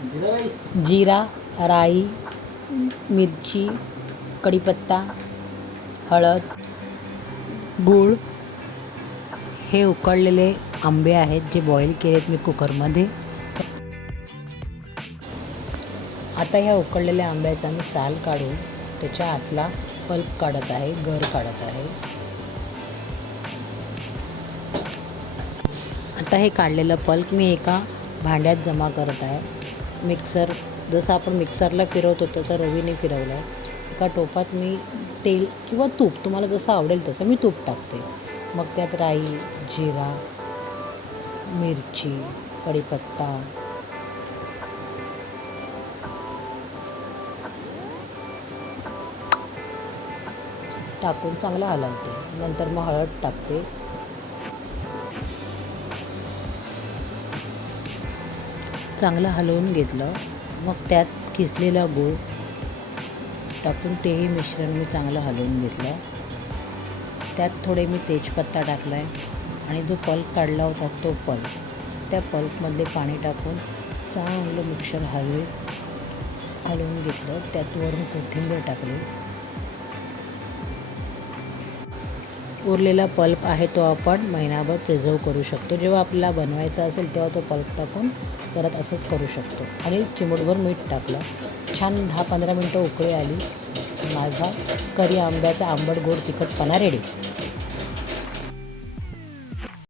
जीरा, राई, मिरची, कढीपत्ता, हळद, गूळ, हे उकळलेले आंबे आहेत जे बॉईल केलेत मी कुकरमध्ये. आता ह्या उकळलेल्या आंब्याचा मी साल काढून त्याच्या आतला पल्प काढत आहे, गर काढत आहे. आता हे काढलेलं पल्प मी एका भांड्यात जमा करत आहे. मिक्सर जसं आपण मिक्सरला फिरवतो तसं रवीने फिरवलं आहे. एका टोपात मी तेल किंवा तूप, तुम्हाला जसं आवडेल तसं, मी तूप टाकते. मग त्यात राई, जिरा, मिरची, कढीपत्ता, टाकून चांगलं हलवते. नंतर मग हळद टाकते. चांगलं हलवून घेतलं. मग त्यात किसलेला गूळ टाकून तेही मिश्रण मी चांगलं हलवून घेतलं. त्यात थोडे मी तेजपत्ता टाकला आहे आणि जो पल्प काढला होता तो पल्प, त्या पल्पमधले पाणी टाकून चांगलं मिक्सर हलवून घेतलं. त्यात वरून कोथिंबीर टाकली. उरलेला पल्प आहे तो आपण महिनाभर प्रिझर्व करू शकतो. जेव्हा आपल्याला बनवायचा असेल तेव्हा तो पल्प टाकून परत असंच करू शकतो. आणि चिमूटभर मीठ टाकलं. छान 10-15 मिनटं उकळी आली. माझा करी आंब्याचा आंबट गोड तिखटपणा रेडी.